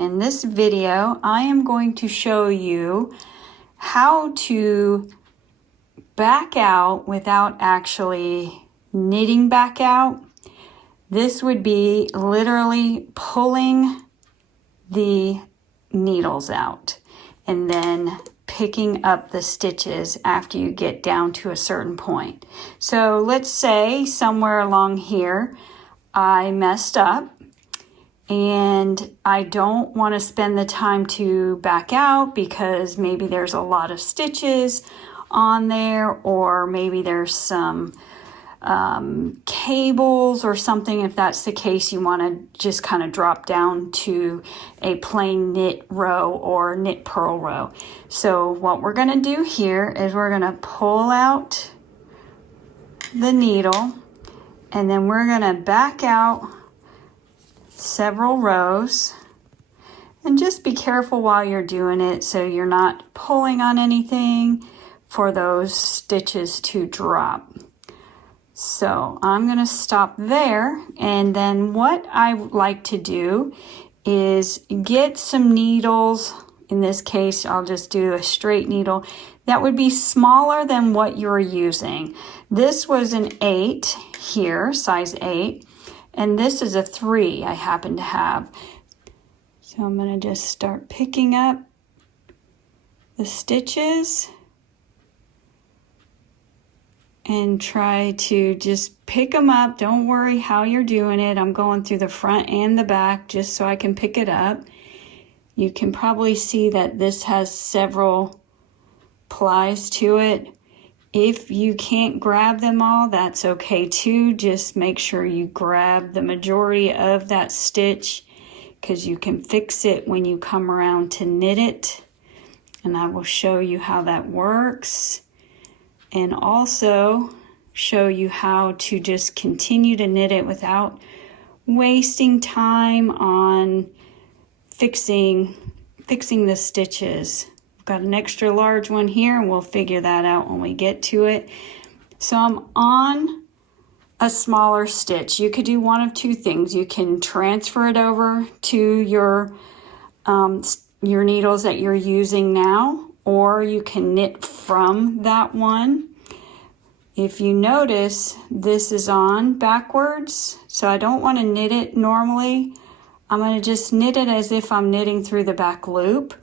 In this video, I am going to show you how to back out without actually knitting back out. This would be literally pulling the needles out and then picking up the stitches after you get down to a certain point. So let's say somewhere along here I messed up and I don't want to spend the time to back out because maybe there's a lot of stitches on there, or maybe there's some cables or something. If that's the case, you want to just kind of drop down to a plain knit row or knit purl row. So what we're going to do here is we're going to pull out the needle and then we're going to back out several rows, and just be careful while you're doing it so you're not pulling on anything for those stitches to drop. So I'm going to stop there, and then what I like to do is get some needles. In this case, I'll just do a straight needle that would be smaller than what you're using. This was an 8 here, size 8. And this is a 3 I happen to have. So I'm going to just start picking up the stitches and try to just pick them up. Don't worry how you're doing it. I'm going through the front and the back just so I can pick it up. You can probably see that this has several plies to it. If you can't grab them all, that's okay too. Just make sure you grab the majority of that stitch because you can fix it when you come around to knit it. And I will show you how that works, and also show you how to just continue to knit it without wasting time on fixing the stitches. Got an extra large one here, and we'll figure that out when we get to it. So I'm on a smaller stitch. You could do one of two things. You can transfer it over to your needles that you're using now, or you can knit from that one. If you notice, this is on backwards, so I don't want to knit it normally. I'm going to just knit it as if I'm knitting through the back loop,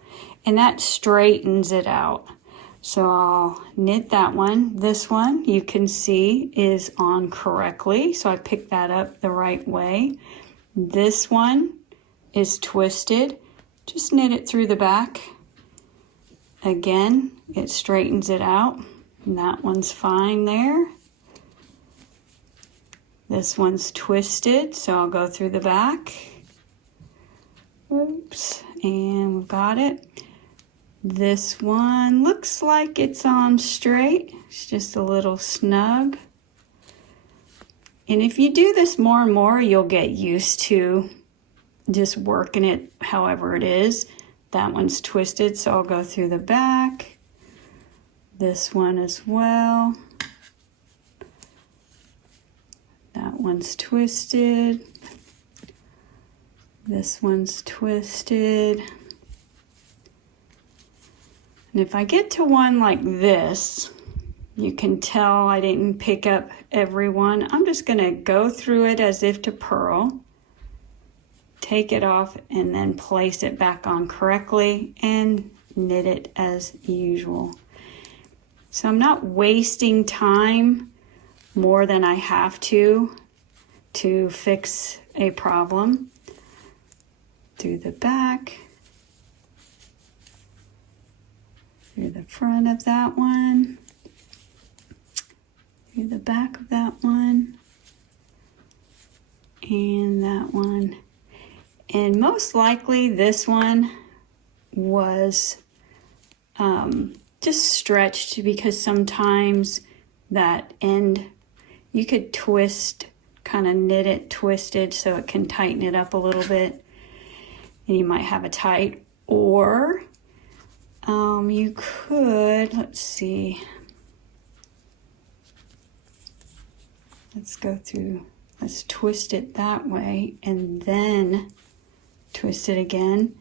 and that straightens it out. So I'll knit that one. This one you can see is on correctly, so I picked that up the right way. This one is twisted. Just knit it through the back. Again, it straightens it out, and that one's fine there. This one's twisted, so I'll go through the back. Oops, and we've got it. This one looks like it's on straight. It's just a little snug. And if you do this more and more, you'll get used to just working it however it is. That one's twisted, so I'll go through the back. This one as well. That one's twisted. This one's twisted. And if I get to one like this, you can tell I didn't pick up every one. I'm just going to go through it as if to purl, take it off, and then place it back on correctly and knit it as usual. So I'm not wasting time more than I have to fix a problem. Through the back, through the front of that one, through the back of that one, and that one. And most likely this one was just stretched, because sometimes that end you could twist, kind of knit it twisted so it can tighten it up a little bit, and you might have a tight, or you could, let's see, let's go through, let's twist it that way and then twist it again.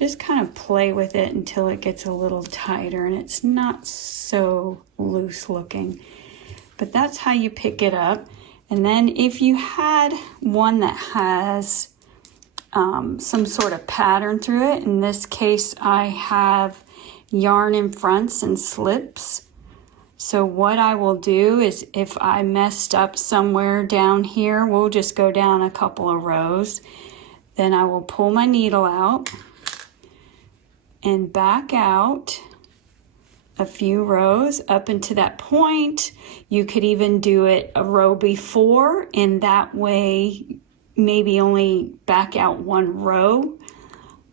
just kind of play with it until it gets a little tighter and it's not so loose looking. But that's how you pick it up. And then if you had one that has some sort of pattern through it, in this case I have yarn in fronts and slips. So what I will do is if I messed up somewhere down here, we'll just go down a couple of rows. Then I will pull my needle out and back out a few rows up into that point. You could even do it a row before, and that way maybe only back out one row.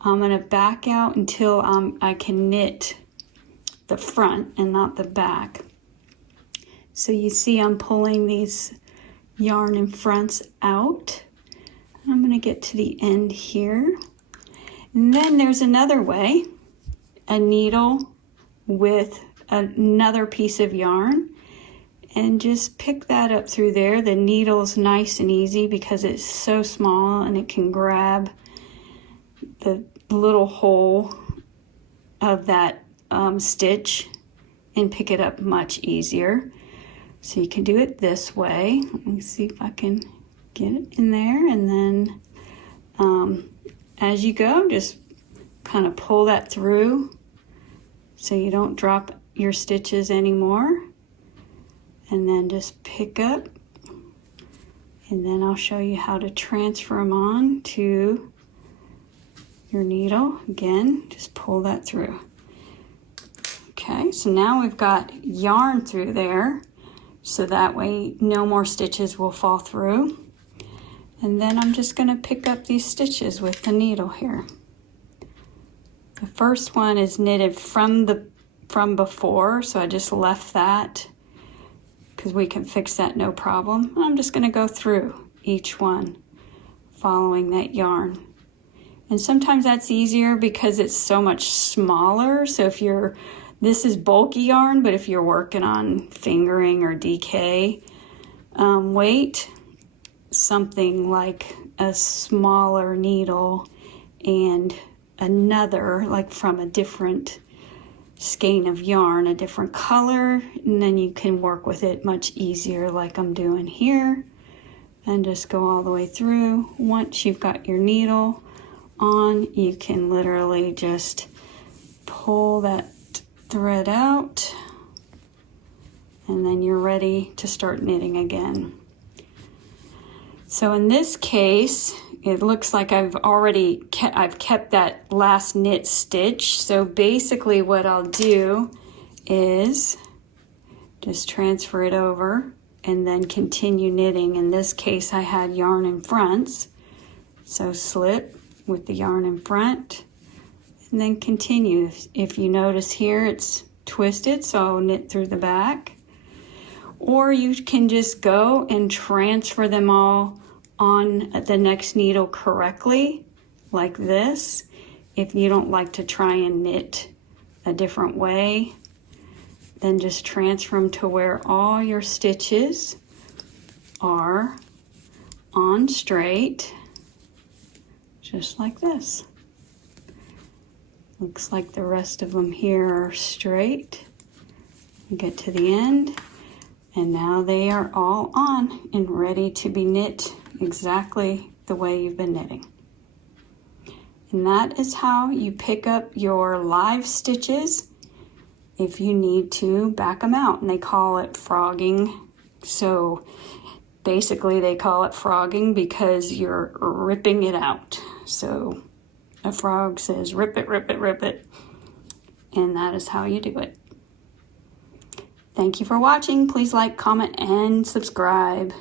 I'm going to back out until I can knit the front and not the back. So you see I'm pulling these yarn in fronts out. I'm going to get to the end here. And then there's another way, a needle with another piece of yarn, and just pick that up through there. The needle's nice and easy because it's so small and it can grab the little hole of that stitch and pick it up much easier. So you can do it this way. Let me see if I can get it in there, and then as you go, just kind of pull that through so you don't drop your stitches anymore, and then just pick up, and then I'll show you how to transfer them on to your needle. Again, just pull that through. Okay, so now we've got yarn through there, so that way no more stitches will fall through. And then I'm just going to pick up these stitches with the needle here. The first one is knitted from before, so I just left that because we can fix that no problem. I'm just going to go through each one following that yarn. And sometimes that's easier because it's so much smaller. So if this is bulky yarn, but if you're working on fingering or DK weight, something like a smaller needle and another, like from a different skein of yarn, a different color, and then you can work with it much easier like I'm doing here, and just go all the way through. Once you've got your needle on, you can literally just pull that thread out, and then you're ready to start knitting again. So in this case, it looks like I've kept that last knit stitch. So basically what I'll do is just transfer it over and then continue knitting. In this case, I had yarn in fronts, so slip with the yarn in front and then continue. If you notice here, it's twisted, so I'll knit through the back. Or you can just go and transfer them all on the next needle correctly, like this. If you don't like to try and knit a different way, then just transfer them to where all your stitches are on straight, just like this. Looks like the rest of them here are straight. You get to the end, and now they are all on and ready to be knit exactly the way you've been knitting. And that is how you pick up your live stitches if you need to back them out. And they call it frogging. So basically they call it frogging because you're ripping it out. So a frog says rip it, rip it, rip it. And that is how you do it. Thank you for watching. Please like, comment, and subscribe.